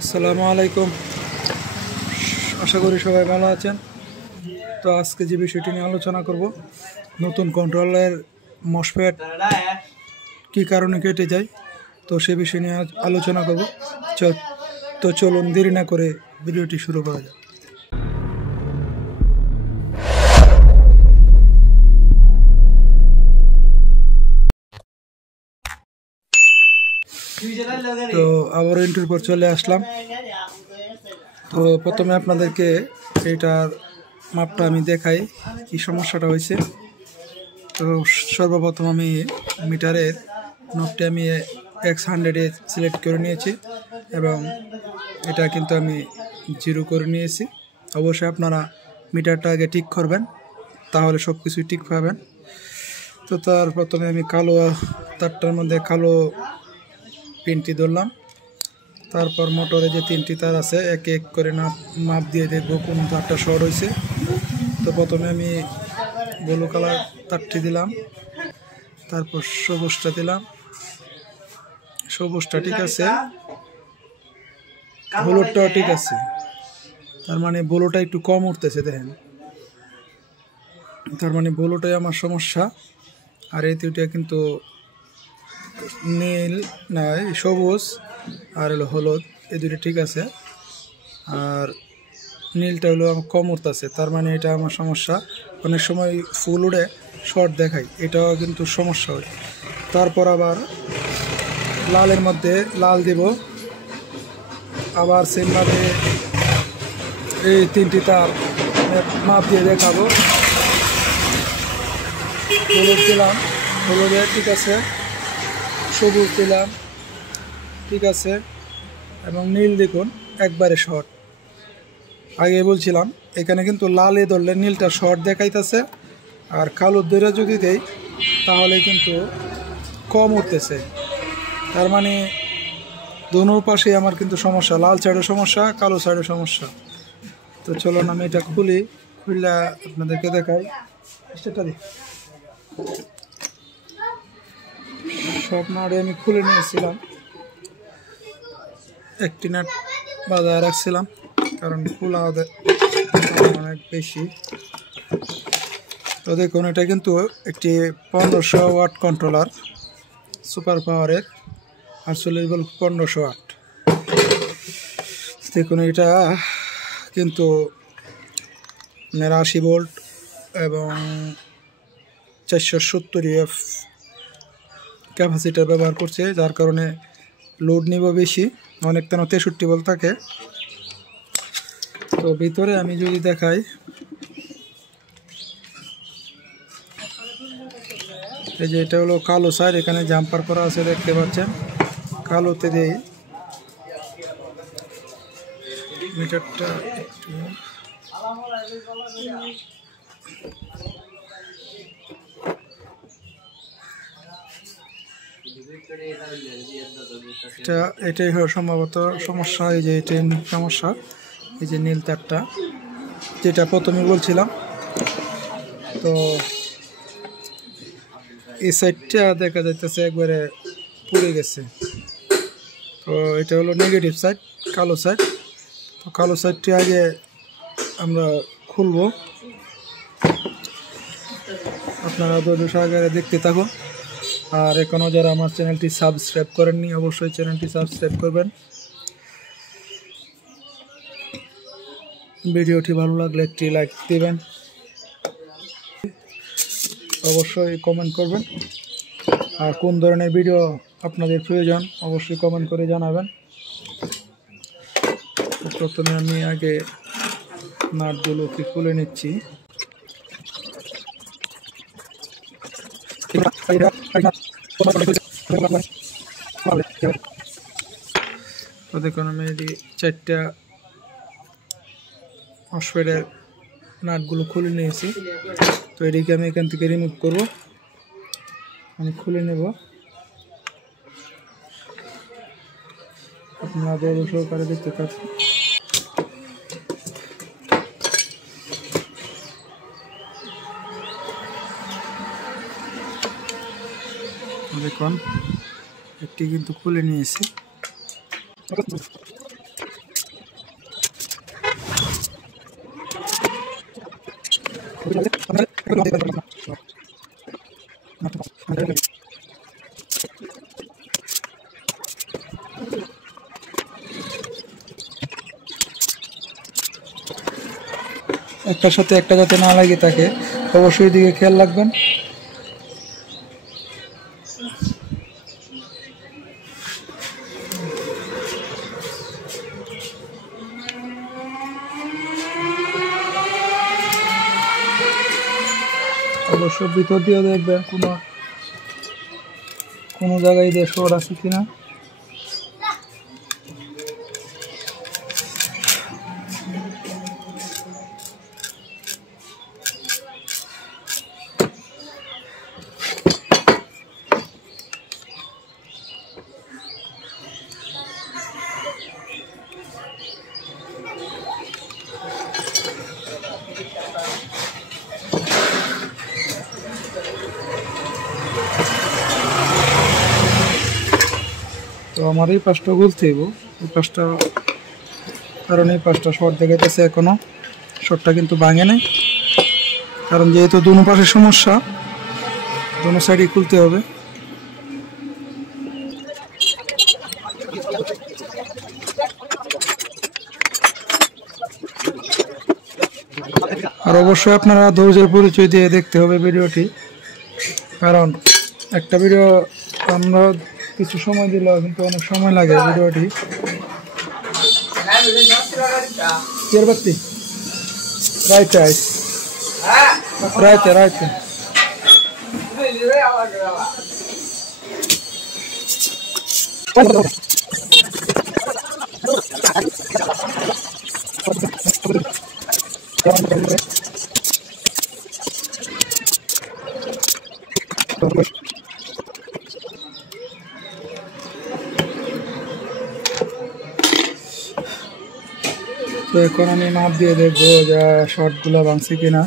আসসালামু আলাইকুম। আশা করি সবাই ভালো আছেন। তো আজকে যে বিষয়টি নিয়ে আলোচনা করব, নতুন কন্ট্রোলের মসফেট কী কারণে কেটে যায়, তো সে বিষয় নিয়ে আলোচনা করব। তো চলুন দেরি না করে ভিডিওটি শুরু করা যাক। তো আবার ইন্টার পর চলে আসলাম। তো প্রথমে আপনাদেরকে এইটার মাপটা আমি দেখাই, কি সমস্যাটা হয়েছে। তো সর্বপ্রথম আমি মিটারের নবটি আমি X100-এ সিলেক্ট করে নিয়েছি এবং এটা কিন্তু আমি 0 করে নিয়েছি। অবশ্যই আপনারা মিটারটা আগে ঠিক করবেন, তাহলে সব কিছুই ঠিক পাবেন। তো তার প্রথমে আমি কালো তারটার মধ্যে কালো পিনটি ধরলাম। তারপর মোটরে যে 3টি তার আছে এক এক করে মাপ দিয়ে দেখবো কোন তারটা শর্ট হয়েছে। তো প্রথমে আমি ব্লু কালার তারটি দিলাম, তারপর সবুজটা দিলাম। সবুজটা ঠিক আছে, হলুদটাও ঠিক আছে, তার মানে ব্লুটা একটু কম উঠতেছে, দেখেন। তার মানে ব্লুটাই আমার সমস্যা। আর এই দুইটা কিন্তু নীল নাই, সবুজ আর হলো হলুদ, এই দুটো ঠিক আছে। আর নীলটা হলো আমার কম উঠতেছে, তার মানে এটা আমার সমস্যা। অনেক সময় ফুল উড়ে শর্ট দেখায়, এটাও কিন্তু সমস্যা হয়। তারপর আবার লালের মধ্যে লাল দেব, আবার সেমভাবে এই 3টি তার মাপ দিয়ে দেখাবো। হলুদ দিলাম, হলুদে ঠিক আছে। সবুজ দিলাম, ঠিক আছে। এবং নীল দেখুন একবারে শর্ট। আগে বলছিলাম এখানে কিন্তু লালে ধরলে নীলটা শর্ট দেখাইতেছে, আর কালো ধরে যদি দেই তাহলে কিন্তু কম উঠতেছে। তার মানে দোনো পাশে আমার কিন্তু সমস্যা, লাল সাইডের সমস্যা, কালো সাইডের সমস্যা। তো চলুন আমি এটা খুলে আপনাদেরকে দেখাই। সেটা দিই, সব নাড়ে আমি খুলে নিয়েছিলাম, একটি নাট বাজায় রাখছিলাম কারণ খোলা অনেক বেশি। তো দেখুন এটা কিন্তু একটি 1500 ওয়াট কন্ট্রোলার, সুপার পাওয়ারের 48 ভোল্ট 1500 ওয়াট। দেখুন এটা কিন্তু 80 ভোল্ট এবং 470 EF ক্যাপাসিটার ব্যবহার করছে, যার কারণে লোড নিব বেশি, অনেক তেন 63 ভোল্ট থাকে। তো ভিতরে আমি যদি দেখাই, এই যে এটা হলো কালো সাইড, এখানে জাম্পার করা আছে দেখতে পাচ্ছেন। কালোতে দেই মিটারটা এটাই হলো সম্ভবত সমস্যা। এই যে এটাই সমস্যা, এই যে নীল তারটা যেটা প্রথমে বলছিলাম। তো এই সাইডটা দেখা যাইতেছে একবারে পুড়ে গেছে। তো এটা হলো নেগেটিভ সাইড, কালো সাইড। তো কালো সাইডটি আগে আমরা খুলবো, আপনারা ধৈর্য সহকারে দেখতে থাকুন। আর এখনও যারা আমার চ্যানেলটি সাবস্ক্রাইব করেননি অবশ্যই চ্যানেলটি সাবস্ক্রাইব করবেন। ভিডিওটি ভালো লাগলে একটি লাইক দিবেন, অবশ্যই কমেন্ট করবেন। আর কোন ধরনের ভিডিও আপনাদের প্রয়োজন অবশ্যই কমেন্ট করে জানাবেন। প্রথমে আমি আগে নাটগুলোকে খুলে নিচ্ছি। তো দেখুন আমি এই 4টা মসফেটের নাটগুলো খুলে নিয়েছি। তো এটিকে আমি এখান থেকে রিমুভ করব, আমি খুলে নেব। আপনারা ধৈর্য সহকারে দেখতে থাকুন। দেখুন একটি কিন্তু খুলে নিয়েছি। একটার সাথে একটা যাতে না লাগে থাকে, অবশ্যই দিকে খেয়াল রাখবেন। অবশ্য ভিতর দিয়ে দেখবেন কোনো জায়গায় দিয়ে শর্ট আছে কিনা। তো আমার এই পাশটা গুলতে হইব, এই পাশটা, কারণ এই পাশটা শর্ট দেখাইতেছে এখনো, শর্টটা কিন্তু ভাঙে নাই, কারণ যেহেতু দুনো পাশে সমস্যা, দুনো সাইডে খুলতে হবে। আর অবশ্যই আপনারা ধৈর্যের পরিচয় দিয়ে দেখতে হবে ভিডিওটি, কারণ একটা ভিডিও আমরা কিছু সময় দিলেও কিন্তু অনেক সময় লাগে ভিডিওটি। রাইতে রাইতে রাইতে তো এখন আমি মাপ দিয়ে দেখবো যে শর্টগুলো ভাঙছে কিনা।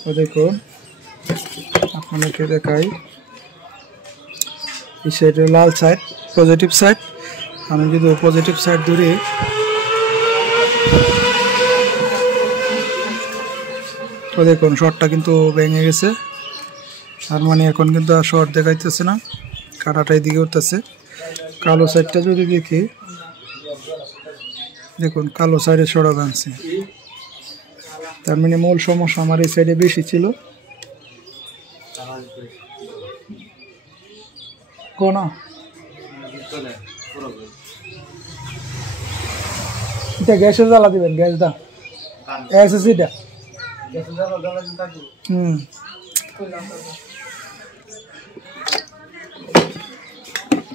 তো দেখো আপনাদেরকে দেখাই, এই সাইডে লাল সাইড পজিটিভ সাইড, আমি যদি পজিটিভ সাইড ধরি তো দেখুন শর্টটা কিন্তু ভেঙে গেছে, তার মানে এখন কিন্তু আর শর্ট দেখাইতেছে না, কাটাটাই দিকে উঠতেছে। কালো সাইডটা যদি দেখি, দেখুন কালো সাইডে শর্ট ভাঙছে, তার মানে মূল সমস্যা আমার এই সাইডে বেশি ছিল। কোনা এটা গ্যাসে জ্বালা দিবেন, গ্যাস দা এসএসিটা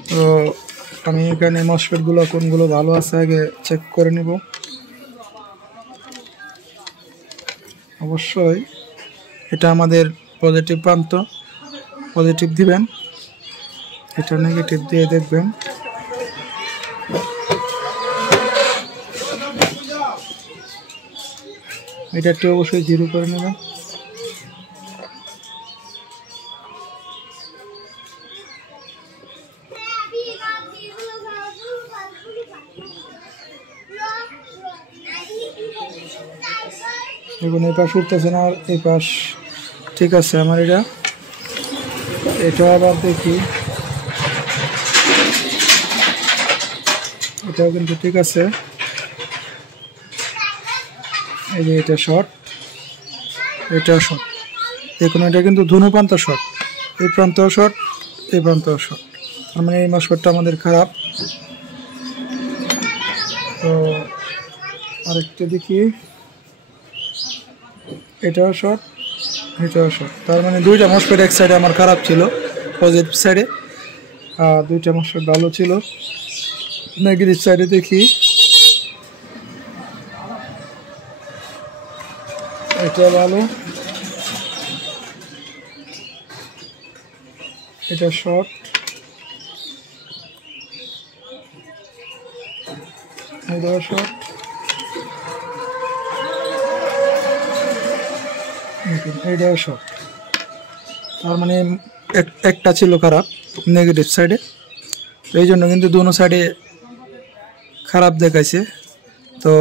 তো আমি এখানে মসফেট গুলো কোনগুলো ভালো আছে আগে চেক করে নিব। অবশ্যই এটা আমাদের পজিটিভ প্রান্ত, পজিটিভ দিবেন, এটা নেগেটিভ দিয়ে দেখবেন। এটা একটু অবশ্যই জিরো করে নেবেন। দেখুন এই পাশ উঠতেছে না, এই পাশ ঠিক আছে আমার। এটা আবার দেখি, এটাও কিন্তু ঠিক আছে। এই যে এটা শর্ট, এটাও শর্ট, দেখুন এটা কিন্তু ধনু প্রান্ত শর্ট, এই প্রান্তও শর্ট, এই প্রান্তও শর্ট, তার মানে এই মসফেটটা আমাদের খারাপ। তো আরেকটা দেখি, এটাও শর্ট, এটাও শর্ট, তার মানে দুইটা মসফেট এক সাইডে আমার খারাপ ছিল পজিটিভ সাইডে, আর দুইটা মসফেট ভালো ছিল নেগেটিভ সাইডে। দেখি এটা ভালো, এটা শর্ট, এটাও শর্ট, এটাও শর্ট, তার মানে একটা ছিল খারাপ নেগেটিভ সাইডে, এই জন্য কিন্তু দুনো সাইডে খারাপ দেখাইছে। তো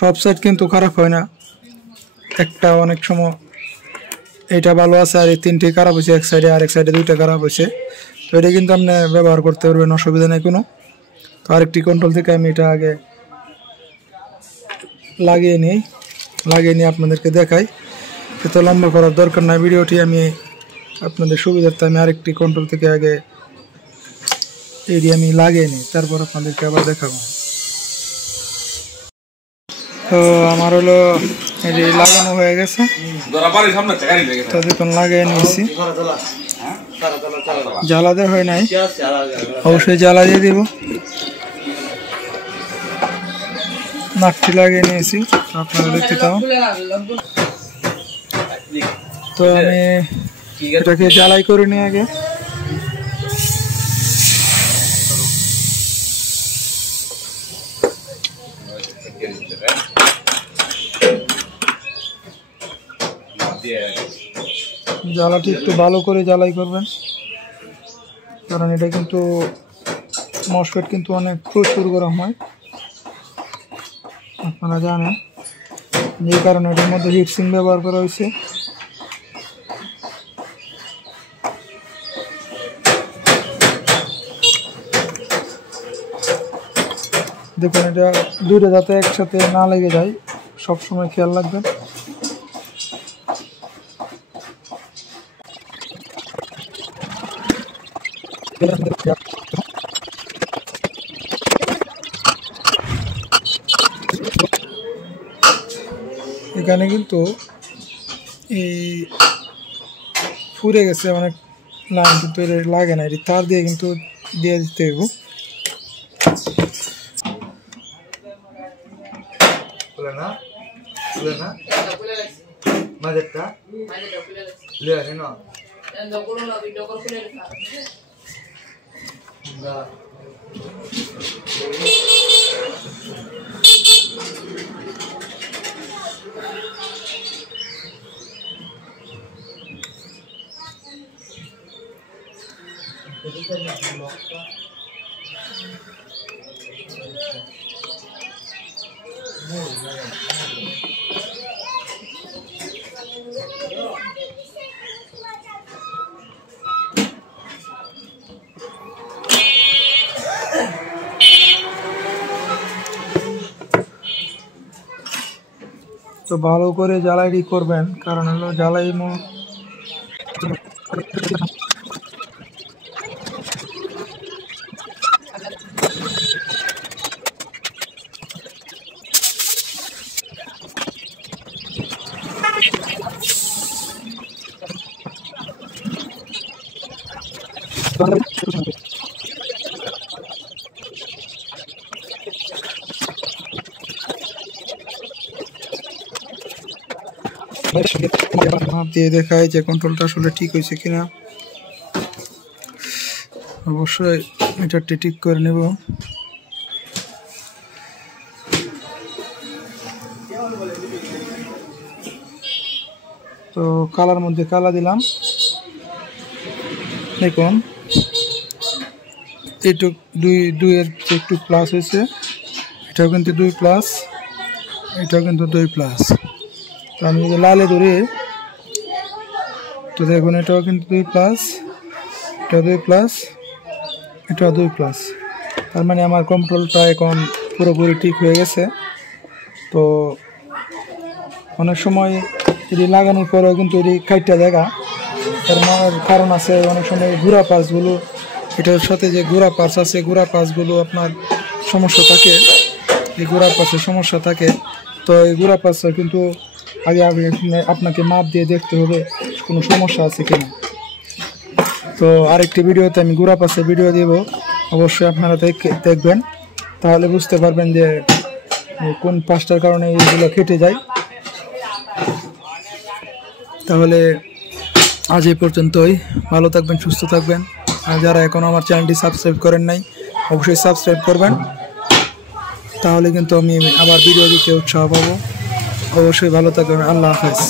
সব সাইড কিন্তু খারাপ হয় না, একটা অনেক সময় এটা ভালো আছে আর এই 3টে খারাপ হয়েছে, এক সাইডে আর এক সাইডে 2টা খারাপ হয়েছে। তো এটা কিন্তু আপনি ব্যবহার করতে পারবেন, অসুবিধা নেই কোনো। তো আরেকটি কন্ট্রোল থেকে আমি এটা আগে লাগিয়ে নিয়ে আপনাদেরকে দেখাই। এত লম্বা করার দরকার নাই ভিডিওটি, আমি আপনাদের সুবিধার্থে আমি আরেকটি কন্ট্রোল থেকে আগে এটি আমি লাগিয়ে নিই, তারপর আপনাদেরকে আবার দেখাবো। তো আমার হলো এটি লাগানো হয়ে গেছে, তো দেখুন লাগিয়ে নিয়েছি। জ্বালা দেওয়া হয় নাই, অবশ্যই জ্বালা দিয়ে দিব। নাটটি লাগিয়ে নিয়েছি, আপনারা দেখতে পাবেন। তো আমি এটাকে জ্বালাই করে নিই আগে। জ্বালাটি একটু ভালো করে জ্বালাই করবেন, কারণ এটা কিন্তু মসফেট কিন্তু অনেক প্রচুর গরম হয়, আপনারা জানেন। যে কারণে এটার মধ্যে হিটসিং ব্যবহার করা হয়েছে। দেখুন এটা দুইটা যাতে একসাথে না লেগে যায় সবসময় খেয়াল রাখবেন। এখানে কিন্তু এই ফুরে গেছে অনেক লাইন, কিন্তু এটা লাগে না, এটি তার দিয়ে কিন্তু দিয়ে দিতে হবে। তো ভালো করে জ্বালাই করবেন, কারণ হলো জ্বালাই দিয়ে দেখায় যে কন্ট্রোলটা আসলে ঠিক হয়েছে কিনা। অবশ্যই মিটারটি ঠিক করে নেব। তো কালার মধ্যে কালা দিলাম, দেখুন একটু দুইয়ের একটু প্লাস হয়েছে, এটাও কিন্তু 2 প্লাস, এটাও কিন্তু 2 প্লাস। তো আমি যদি লালে ধরি তো দেখুন এটাও কিন্তু 2 প্লাস, এটা 2 প্লাস, এটা 2 প্লাস। তার মানে আমার কন্ট্রোলটা এখন পুরোপুরি ঠিক হয়ে গেছে। তো অনেক সময় এটি লাগানোর পরেও কিন্তু এটি কাইটটা দেখা, এর কারণ আছে অনেক সময় গুঁড়া পার্টসগুলো, এটার সাথে যে গুঁড়া পার্টস আছে গুঁড়া পার্টসগুলো আপনার সমস্যা থাকে, এই গুঁড়া পার্টসের সমস্যা থাকে। তো এই গুঁড়া পার্টসটা কিন্তু আগে আপনাকে মাপ দিয়ে দেখতে হবে কোনো সমস্যা আছে কিনা। তো আরেকটি ভিডিওতে আমি গুঁড়া পার্টসের ভিডিও দেব, অবশ্যই আপনারা দেখবেন, তাহলে বুঝতে পারবেন যে কোন পার্টসটার কারণে এইগুলো কেটে যায়। তাহলে আজ এই পর্যন্তই, ভালো থাকবেন, সুস্থ থাকবেন। আর যারা এখনও আমার চ্যানেলটি সাবস্ক্রাইব করেন নাই অবশ্যই সাবস্ক্রাইব করবেন, তাহলে কিন্তু আমি আবার ভিডিও দিতে উৎসাহ পাবো। অবশ্যই ভালো থাকবেন, আল্লাহ হাফেজ।